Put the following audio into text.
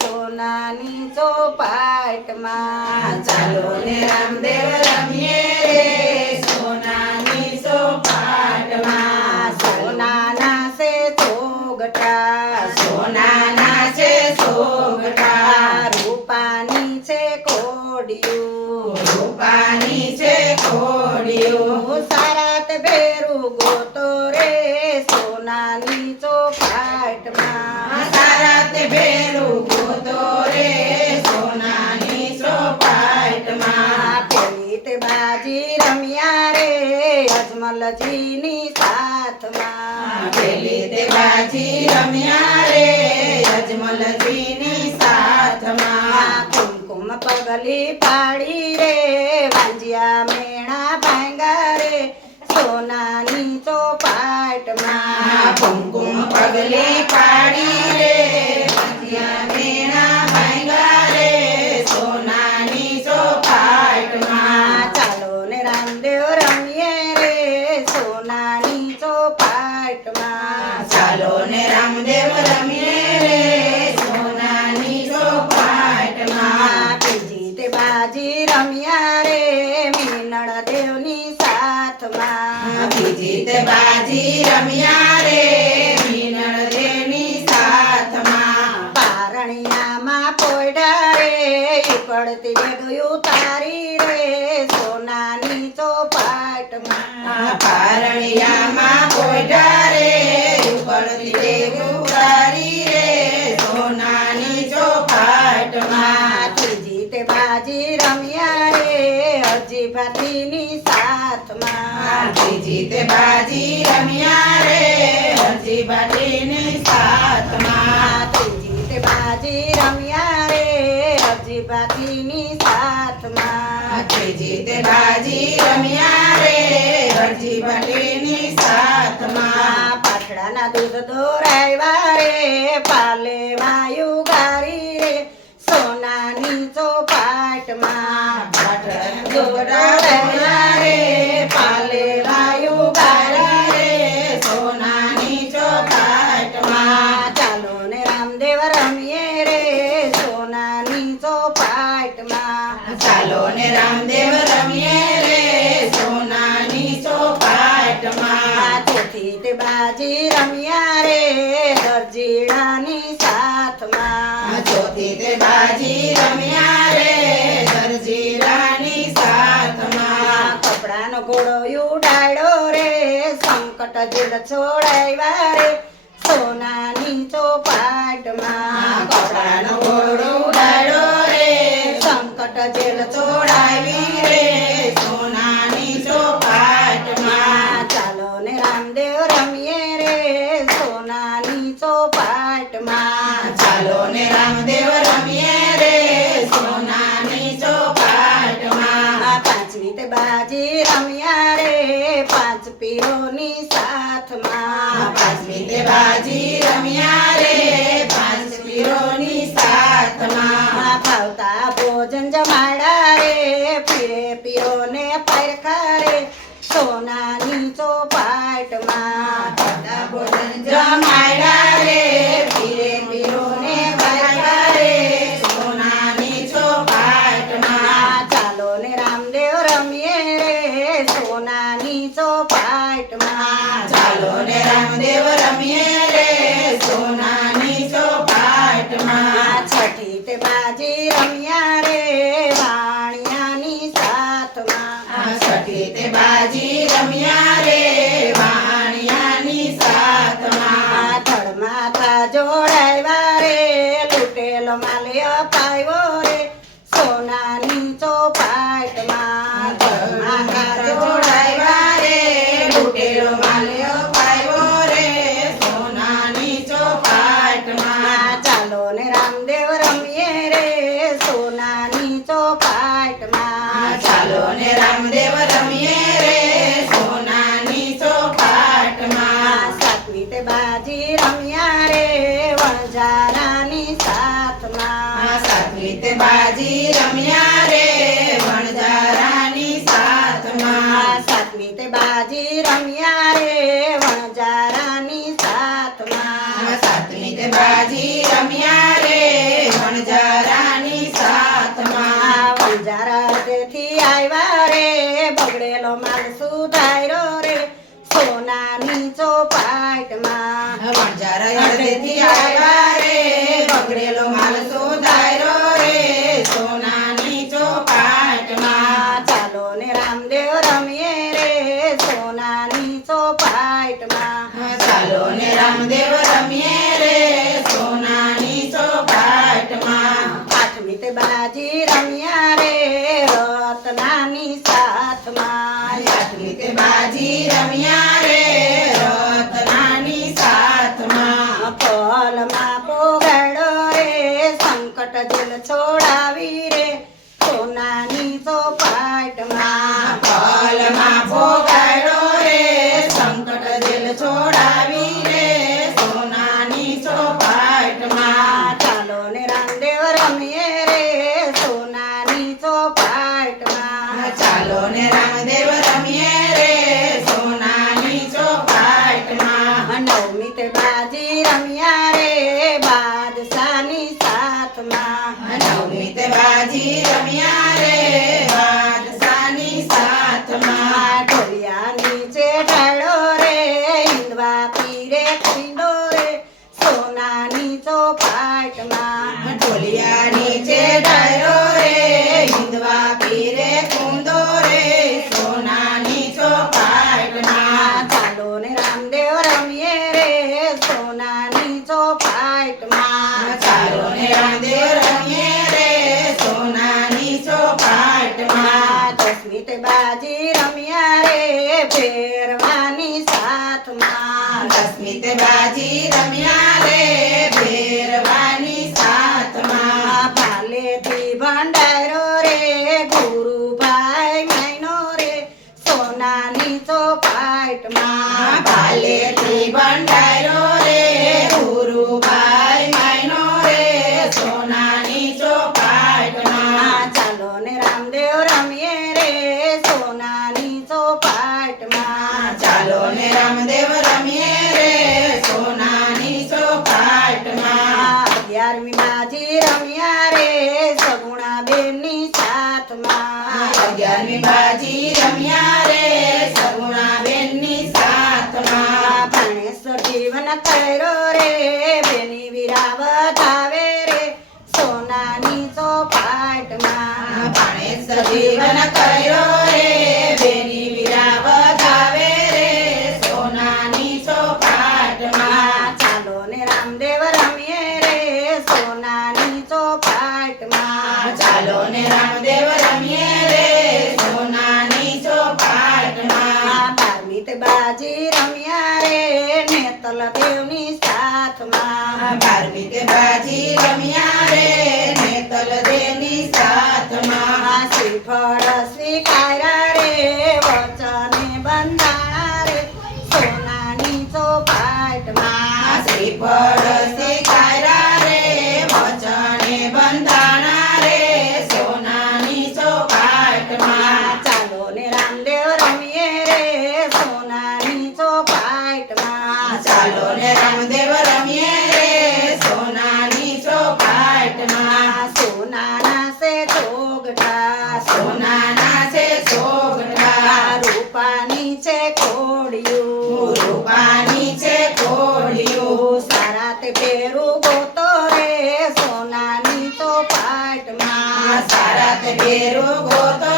સોનાની ચોપાટમાં ચાલો ને રામદેવ રમીએ રે સોનાની ચોપાટમાં. સોનાના છે ચોગટા સોનાના છે સોગટા, રૂપાની છે કોડિયું રૂપાની છે કોડિયું. સારા તે ભેરું ગોતો રે સોનાની ચોપાટમાં સારા તે ભેરું ગોતો રે સોનાની ચોપાટમાં. પેલી તે બાજી રમ્યા રે અજમલજીની સાથમાં પેલી તે બાજી રમ્યા રે અજમલજીની સાથમાં. કુમકુમ પગલી પાડી રે વાંજિયા મેણા ભાંગા રે સોનાની ચોપાટમાં કુમકુમ પગલી પાડી રે વાંજિયા મેણા ભાંગા રે સોનાની ચોપાટમાં. ચાલો ને રામદેવ રમીએ રે સોનાની ચોપાટમાં ચાલો ને રામદેવ રમીએ રે સોનાની ચોપાટમાં. બીજી તે બાજી રમ્યા રે મીનળ દેવની સાથમાં બીજી તે બાજી રમ્યા રે મીનળ દેવની સાથમાં. પારણિયામાં પોયડા રે પડતી ગયું તારી રે સોનાની ચોપાટમાં પારણિયામાં પોયડા રે ઉપડતી દેવું તારી રે સોનાની ચોપાટમાં. ત્રીજી તે બાજી રમ્યા રે હજી ભાતીની સાથમાં ત્રીજી તે બાજી રમ્યા રે હરજી બાટીની સાથમાં. ત્રીજી તે બાજી રમ્યા રે હજી ભાતીની સાથમાં ત્રીજી તે બાજી રમ્યા રે હરજી બાટીની સાથમાં. પાછડાના દૂધ દોરાવ્યા રે પાલે વાયુ ગારી રે સોનાની ચોપાટમાં પાટણ દોડાવ્યા રે પાલે વાયુ ગારી રે સોનાની ચોપાટમાં. ચાલો ને રામદેવ રમીએ રે સોનાની ચોપાટમાં ચાલો ને રામદેવ રમીએ રે સોનાની ચોપાટમાં. ચોથી તે બાજી રમ્યા રે દરજીડાની સાથમાં ચોથી તે બાજી રમ્યા રે દરજીરાની સાથમાં. કપડાનો ઘોડો ઉડાડ્યો રે સંકટ જેલ છોડાવ્યા રે સોનાની ચોપાટમાં કપડાનો ઘોડો ઉડાડ્યો રે સંકટ જેલ છોડાવી રે સોનાની ચોપાટમાં. ચાલો ને રામદેવ રમીએ રે સોનાની ચોપાટમાં ચાલો ને રામદેવ રમીએ રે સોનાની ચોપાટમાં. પાંચમી તે બાજી રમ્યા રે પાંચ પીરોની સાથમાં પાંચમી તે બાજી રમ્યા રે પાંચ પીરોની સાથમાં. ખાવતા ભોજન જમાડા રે પીરે પીરોને પરખા રે સોનાની ચોપાટમાં ખાતા ભોજન જમાડ્યા રે પીરે પીરોને પરખા રે સોનાની ચોપાટમાં. ચાલો ને રામદેવ રમીએ રે સોનાની ચોપાટમાં ચાલો ને રામદેવ રમીએ રે સોનાની ચોપાટમાં. છઠ્ઠી તે બાજી રમ્યા રે વાણિયાની સાથમાં છઠ્ઠી તે બાજી રમ્યા રે વાણિયાની સાથમાં. ધડમાથા જોડાવ્યા રે લૂટેલો માલે અપાવ્યો રે સોનાની ચોપાટમાં ધડમાથા જોડાવ્યા રે લૂટેલો માલ્યો પાયો રે સોનાની ચોપાટમાં. ચાલો ને રામદેવ રમીએ રે સોનાની ચોપાટમાં ચાલો ને રામદેવ રમીએ રે સોનાની ચોપાટમાં. સાતમી તે બાજી રમ્યા રે વણજારાની સાથમાં સાતમી તે બાજી રમ્યા રે વણજારાની સાથમાં. સાતમી તે બાજી રમ્યા રે વણજારાની સાથમાં સાતમી તે બાજી રમ્યા રે આવ્યા રે બગડેલો માલ સુધાર્યો રે સોનાની ચોપાટમાં. ચાલો ને રામદેવ રમીએ રે સોનાની ચોપાટમાં. ચાલો ને રામદેવ રમીએ રે સોનાની ચોપાટમાં. આઠમી તે બાજી રમ્યા રે રત્નાની સાથમાં. આઠમી તે બાજી રમ્યા રે રત્નાની સાથમાં. પલમાં પોગાડો રે સંકટ જેલ છોડાવી રે સોનાની ચોપાટમાં. પલમાં ભોગાડો રે સંકટ જેલ છોડાવી રે સોનાની ચોપાટમાં. ચાલો ને રામદેવ રમીએ રે સોનાની ચોપાટમાં. ચાલો ને રામદેવ રમીએ રે સોનાની ચોપાટમાં. નવમી તે બાજી રમ્યા રે બાદશાહની સાથમાં. નવમી તે બાજી રમ્યા રે બાદશાહની સાથમાં. ઢોલિયા નીચે ઢાળો રે હિંદવા પીરે ખીંડો રે સોનાની ચોપાટમાં. ઢોલિયા નીચે ડાયરો રે હિંદવા પીરે કુંદો રે સોનાની ચોપાટમાં. ચાલો ને રામદેવ રમીએ રે સોનાની ચોપાટમાં. ચાલો ને રામદેવ રમીએ રે સોનાની ચોપાટમાં. દસમી તે બાજી રમ્યા રે ભેરવાની સાથમાં. દસમી તે બાજી રમ્યા રે ભેરવાની સાથમાં. ભાલેથી ભંડારો રે ગુરુભાઈ માયનો રે સોનાની ચોપાટમાં. ભાલેથી ભંડારો રે ગુરુભાઈ માયનો રે સોનાની ચોપાટમાં. ચાલો ને રામદેવ રમીએ રે સોનાની ચોપાટમાં. ચાલો ને રામદેવ રમીએ રે સોનાની ચોપાટમાં. 11મી બાજી રમ્યા રે સગુણા બેનની સાથમાં. 11મી બાજી રમ્યા રે સગુણાબેનની સાથમાં. ભાણેશ્વર જીવન કર્યો રે બેની વીરા વધાવે રે સોનાની ચોપાટમાં. ભાણેશ્વર જીવન કર્યો રે બેની વીરા વધાવે રે સોનાની ચોપાટમાં. ચાલો ને રામદેવ રમીએ રે સોનાની ચોપાટમાં. ચાલો ને રામદેવ રમીએ રે સોનાની ચોપાટમાં. 12મી તે બાજી રમ્યા રે નેતલ દેવની સાથમાં. 12મી તે બાજી રમ્યા રે નેતલ દેવની સાથમાં. શ્રીફળ સ્વીકાર્યા રે વચને બંધાણા રે સોનાની ચોપાટમાં. શ્રીફળ સ્વીકાર્યા રે વચને બંધાણા રે સોનાની ચોપાટમાં. ચાલો ને રામદેવ રમીએ રે સોનાની ચોપાટમાં. ચાલો ને રામદેવ રમીએ રે સોનાની ચોપાટમાં. સોનાના છે ચોગઠા સોનાના છે ચોગઠા રૂપાની છે કોડિયું. રૂપાની છે કોડિયું. સારા તે પેરું ગોતો રે સોનાની ચોપાટમાં. સારા તે બેરો ગોતો